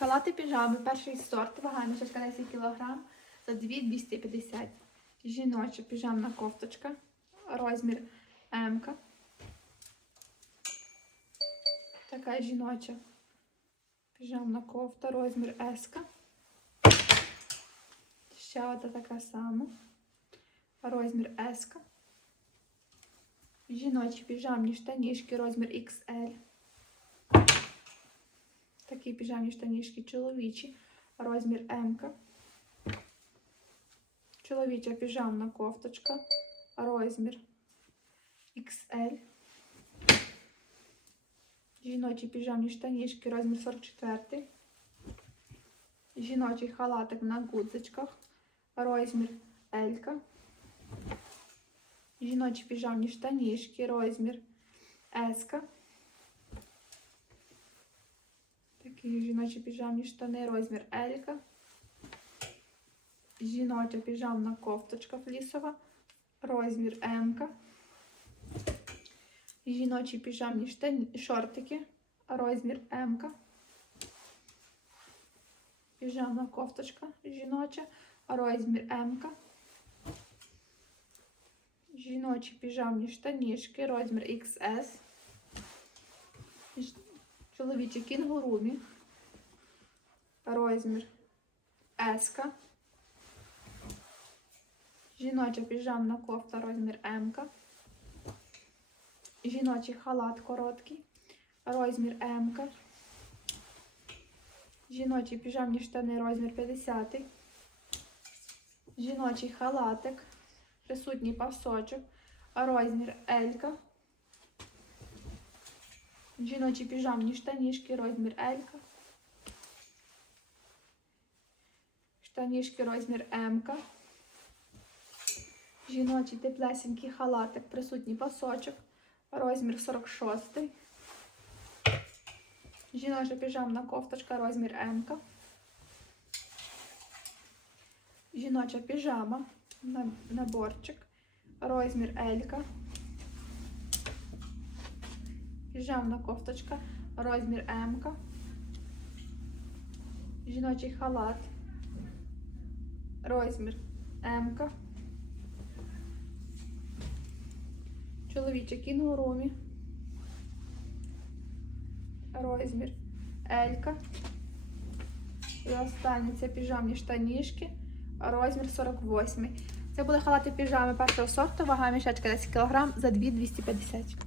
Халати піжами, перший сорт, вага мішечка 10 кг за 2,250. Жіноча піжамна кофточка, розмір М. Така жіноча піжамна кофта, розмір С. Ще одна така сама. Розмір С. Жіночі піжамні штанішки, розмір XL. Такі піжамні штанішки чоловічі, розмір М. Чоловіча піжамна кофточка, розмір XL. Жіночі піжамні штанішки, розмір 44. Жіночий халатик на гудзичках, розмір L. Жіночі піжамні штанішки, розмір S. Такі жіночі піжамні штани, розмір L. Жіноча піжамна кофточка флісова, розмір М. Жіночі піжамні штані, шортики, розмір М. Піжамна кофточка жіноча, розмір М. Жіночі піжамні штанішки, розмір XS. Чоловічі кінгурумі, розмір S. Жіноча піжамна кофта, розмір М. Жіночий халат короткий, розмір М. Жіночі піжамні штани, розмір 50. Жіночий халатик, присутній пасочок, розмір L. Жіночі піжамні штанішки, розмір L. Штанішки, розмір М. Жіночий теплесенький халатик, присутній пасочок, розмір 46. Жіноча піжамна кофточка, розмір М. Жіноча піжама, наборчик, розмір L. Піжамна кофточка, розмір М. Жіночий халат, розмір М. Чоловіче кінгурумі, розмір L. І останнє це піжамні штанішки, розмір 48. Це були халати піжами першого сорту, вага мішечка 10 кг за 2,250.